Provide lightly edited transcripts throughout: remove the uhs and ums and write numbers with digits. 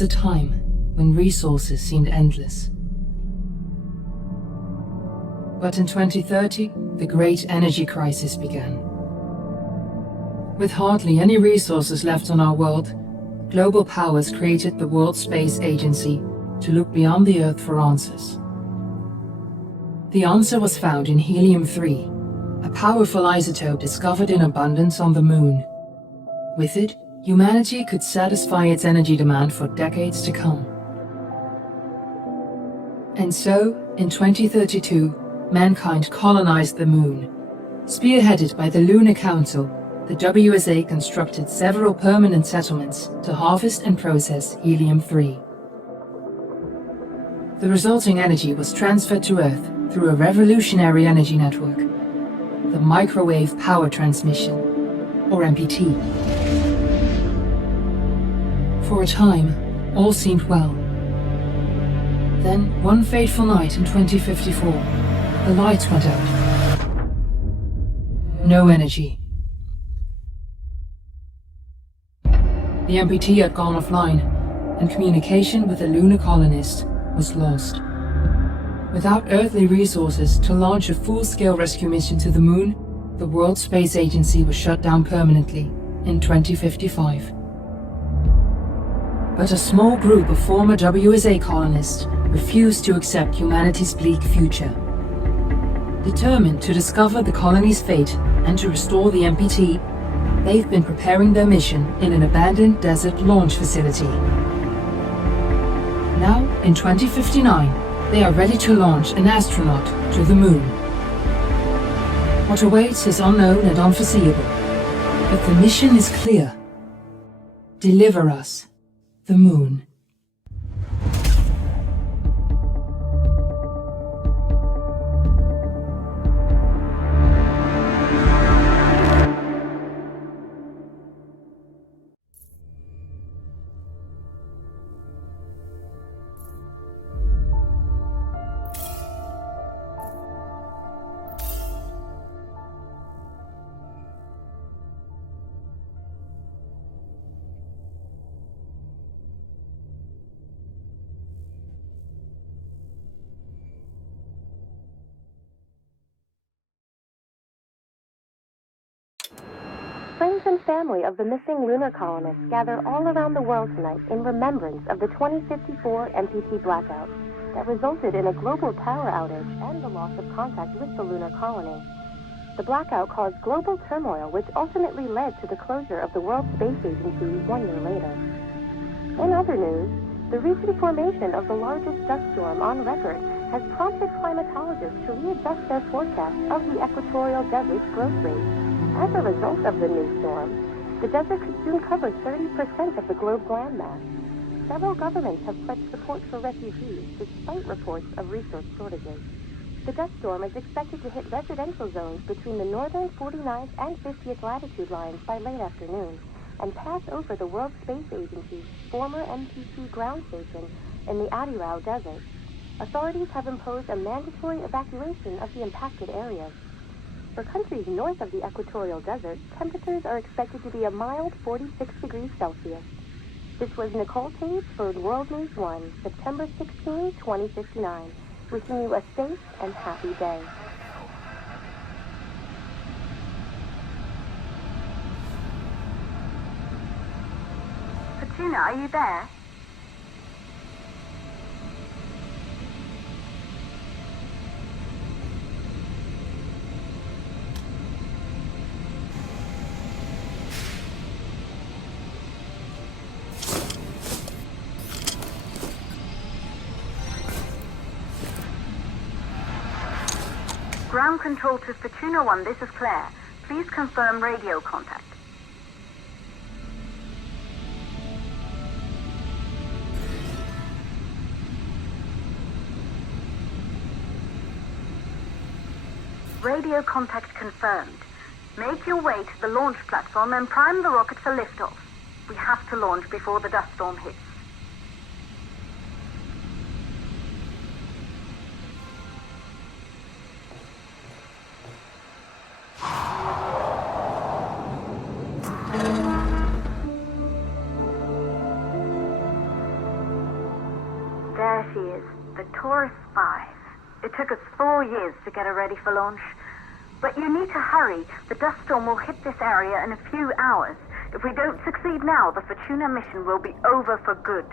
was a time when resources seemed endless. But in 2030, the great energy crisis began. With hardly any resources left on our world, global powers created the World Space Agency to look beyond the Earth for answers. The answer was found in helium-3, a powerful isotope discovered in abundance on the Moon. With it, humanity could satisfy its energy demand for decades to come. And so, in 2032, mankind colonized the Moon. Spearheaded by the Lunar Council, the WSA constructed several permanent settlements to harvest and process helium-3. The resulting energy was transferred to Earth through a revolutionary energy network, the Microwave Power Transmission, or MPT. For a time, all seemed well. Then, one fateful night in 2054, the lights went out. No energy. The MPT had gone offline, and communication with the lunar colonist was lost. Without earthly resources to launch a full-scale rescue mission to the Moon, the World Space Agency was shut down permanently in 2055. But a small group of former WSA colonists refused to accept humanity's bleak future. Determined to discover the colony's fate and to restore the MPT, they've been preparing their mission in an abandoned desert launch facility. Now, in 2059, they are ready to launch an astronaut to the Moon. What awaits is unknown and unforeseeable, but the mission is clear. Deliver us the Moon. Friends and family of the missing lunar colonists gather all around the world tonight in remembrance of the 2054 MPT blackout that resulted in a global power outage and the loss of contact with the lunar colony. The blackout caused global turmoil, which ultimately led to the closure of the World Space Agency 1 year later. In other news, the recent formation of the largest dust storm on record has prompted climatologists to readjust their forecast of the equatorial desert's growth rate. As a result of the new storm, the desert could soon cover 30% of the globe's landmass. Several governments have pledged support for refugees despite reports of resource shortages. The dust storm is expected to hit residential zones between the northern 49th and 50th latitude lines by late afternoon and pass over the World Space Agency's former MPT ground station in the Adirau Desert. Authorities have imposed a mandatory evacuation of the impacted areas. For countries north of the equatorial desert, temperatures are expected to be a mild 46 degrees Celsius. This was Nicole Tate for World News 1, September 16, 2059, wishing you a safe and happy day. Fortuna, are you there? Ground control to Fortuna 1, this is Claire. Please confirm radio contact. Radio contact confirmed. Make your way to the launch platform and prime the rocket for liftoff. We have to launch before the dust storm hits. It took us 4 years to get her ready for launch. But you need to hurry. The dust storm will hit this area in a few hours. If we don't succeed now, the Fortuna mission will be over for good.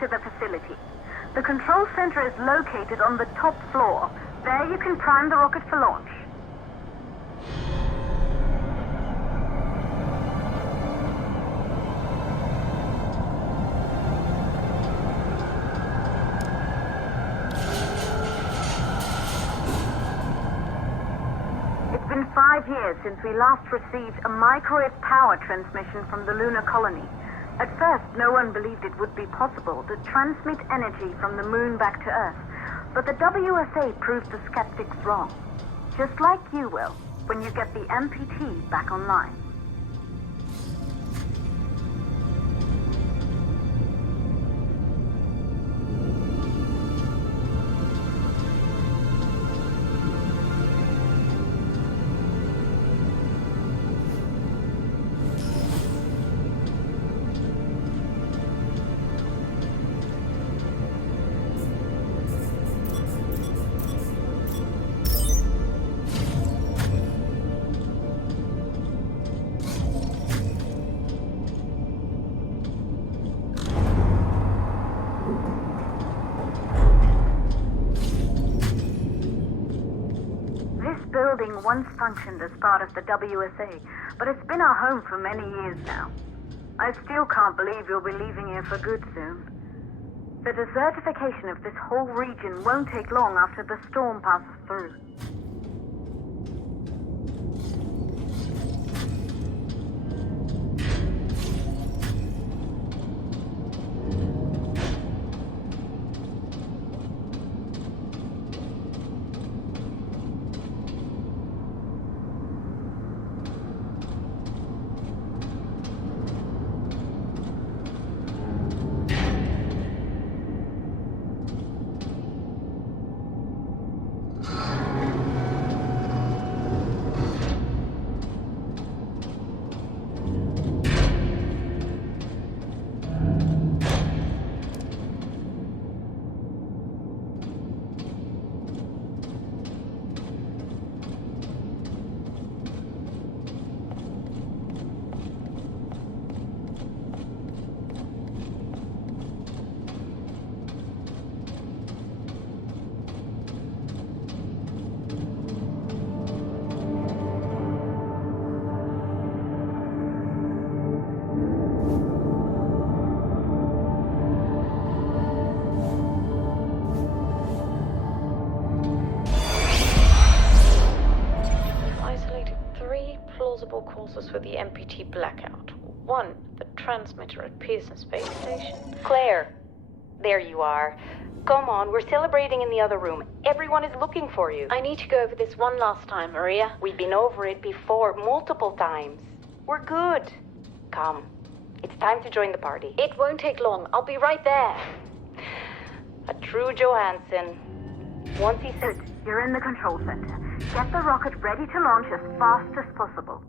To the facility. The control center is located on the top floor. There you can prime the rocket for launch. It's been 5 years since we last received a microwave power transmission from the lunar colony. At first, no one believed it would be possible to transmit energy from the moon back to Earth. But the WSA proved the skeptics wrong. Just like you will, when you get the MPT back online. Building once functioned as part of the WSA, but it's been our home for many years now. I still can't believe you'll be leaving here for good soon. The desertification of this whole region won't take long after the storm passes through. Courses for the MPT blackout. 1, the transmitter at Pearson Space Station. Claire, there you are. Come on, we're celebrating in the other room. Everyone is looking for you. I need to go over this one last time, Maria. We've been over it before, multiple times. We're good. Come. It's time to join the party. It won't take long. I'll be right there. A true Johansson. Once he said... Good. You're in the control center. Get the rocket ready to launch as fast as possible.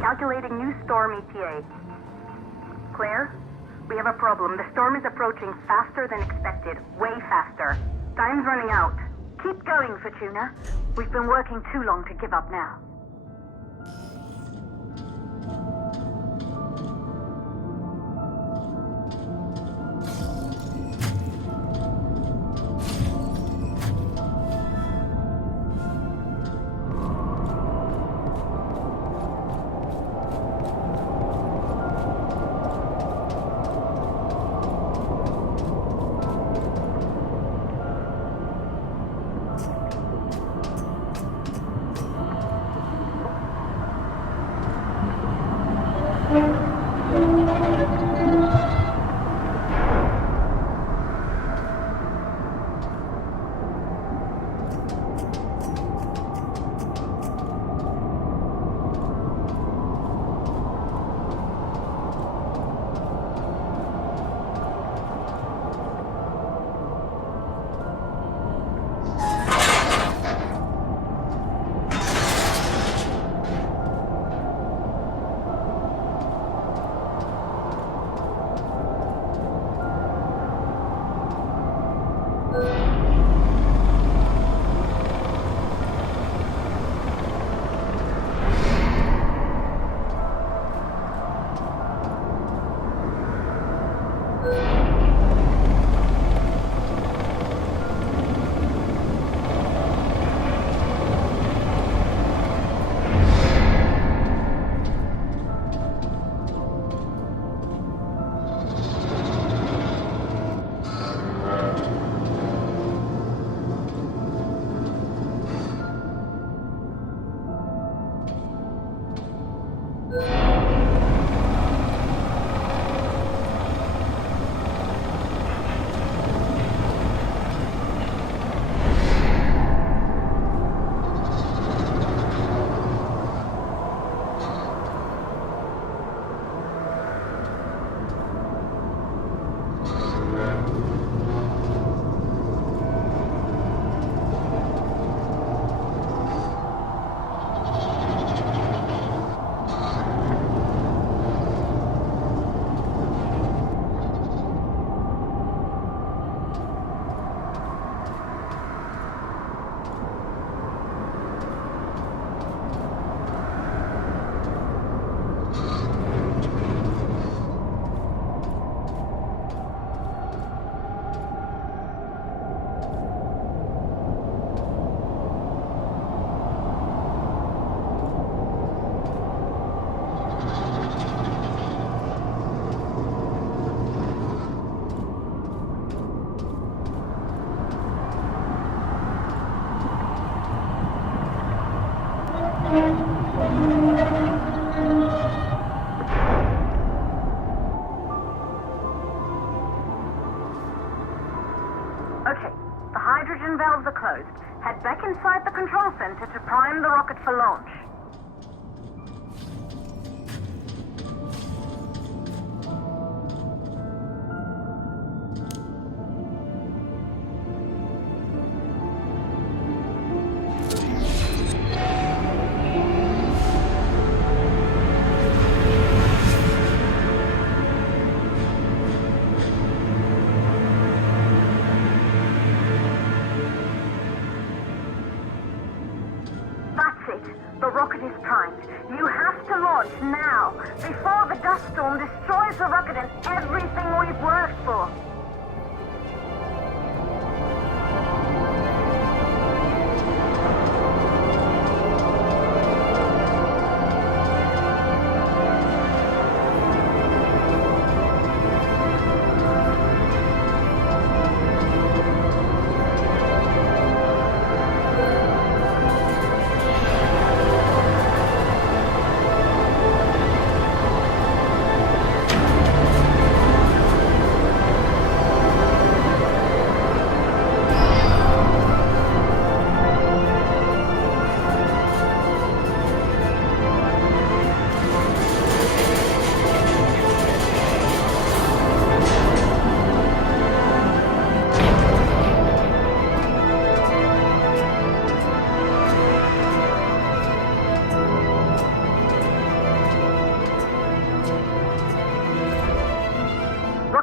Calculating new storm ETA. Claire, we have a problem. The storm is approaching faster than expected. Way faster. Time's running out. Keep going, Fortuna. We've been working too long to give up now. Okay, the hydrogen valves are closed. Head back inside the control center to prime the rocket for launch. The rocket is primed. You have to launch now, before the dust storm destroys the rocket and everything we've worked for.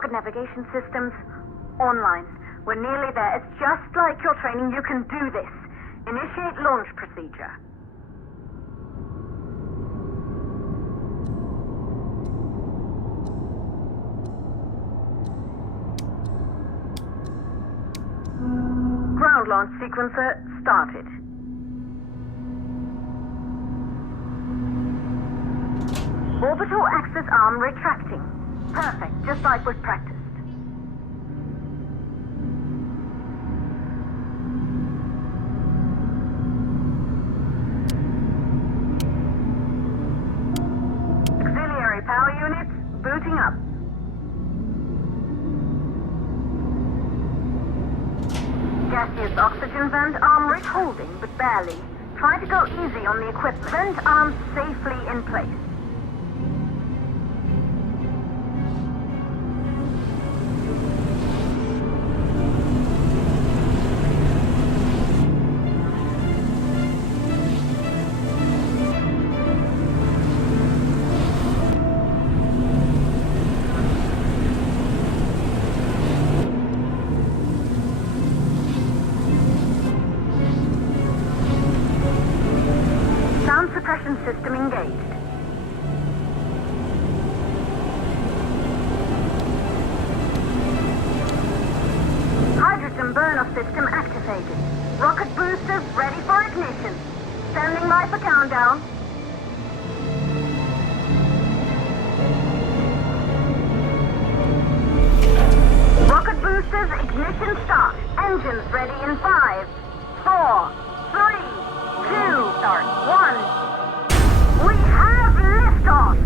rocket navigation systems online. We're nearly there. It's just like your training. You can do this. Initiate launch procedure. Ground launch sequencer started. Orbital axis arm retracting. Perfect, just like was practiced. Auxiliary power units booting up. Gaseous oxygen vent arm holding, but barely. Try to go easy on the equipment. Vent arm safely in place. Sound suppression system engaged. Hydrogen burn-off system activated. Rocket boosters ready for ignition. Standing by for countdown. Rocket boosters ignition start. Engines ready in 5, 4, 3, 2, start, 1. We have liftoff!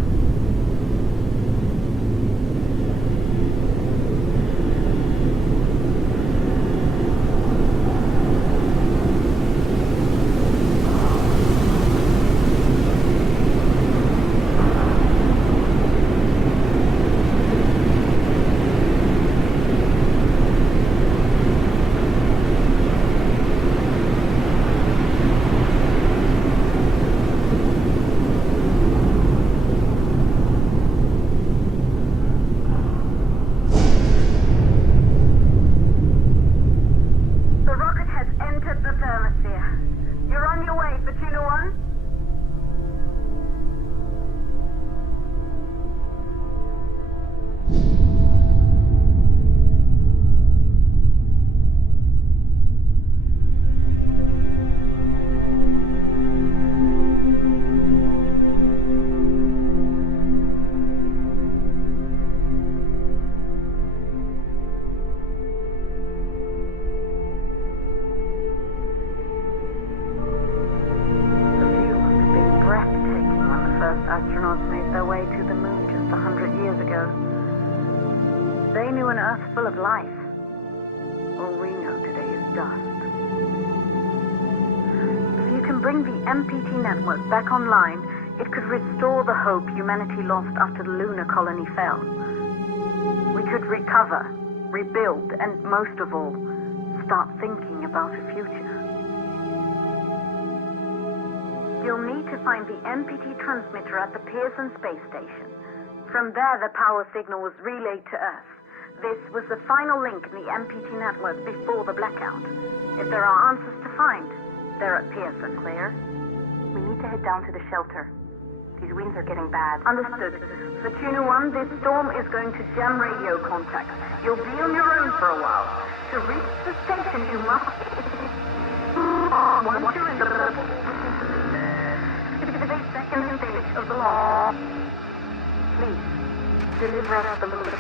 The rocket has entered the thermosphere. You're on your way, Fortuna 1. The view must have been breathtaking when the first astronauts made their way to the moon just 100 years ago. They knew an Earth full of life. All we know today is dust. If you can bring the MPT network back online, it could restore the hope humanity lost after the lunar colony fell. We could recover, rebuild, and most of all, start thinking about a future. You'll need to find the MPT transmitter at the Pearson space station. From there, the power signal was relayed to Earth. This was the final link in the MPT network before the blackout. If there are answers to find, they're at Pearson. Claire, we need to head down to the shelter. These winds are getting bad. Understood. Fortuna 1, this storm is going to jam radio contacts. You'll be on your own for a while. To reach the station, you must... Once you're in the... 52nd stage of the law. Please, deliver us the moon.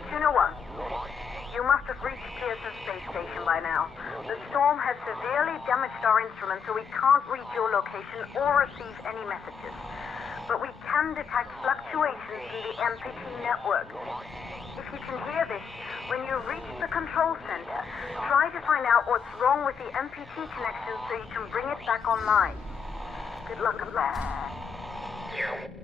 Fortuna 1. You must have reached Pearson Space Station by now. The storm has severely damaged our instruments, so we can't reach your location or receive any messages. But we can detect fluctuations in the MPT network. If you can hear this, when you reach the control center, try to find out what's wrong with the MPT connection so you can bring it back online. Good luck with that.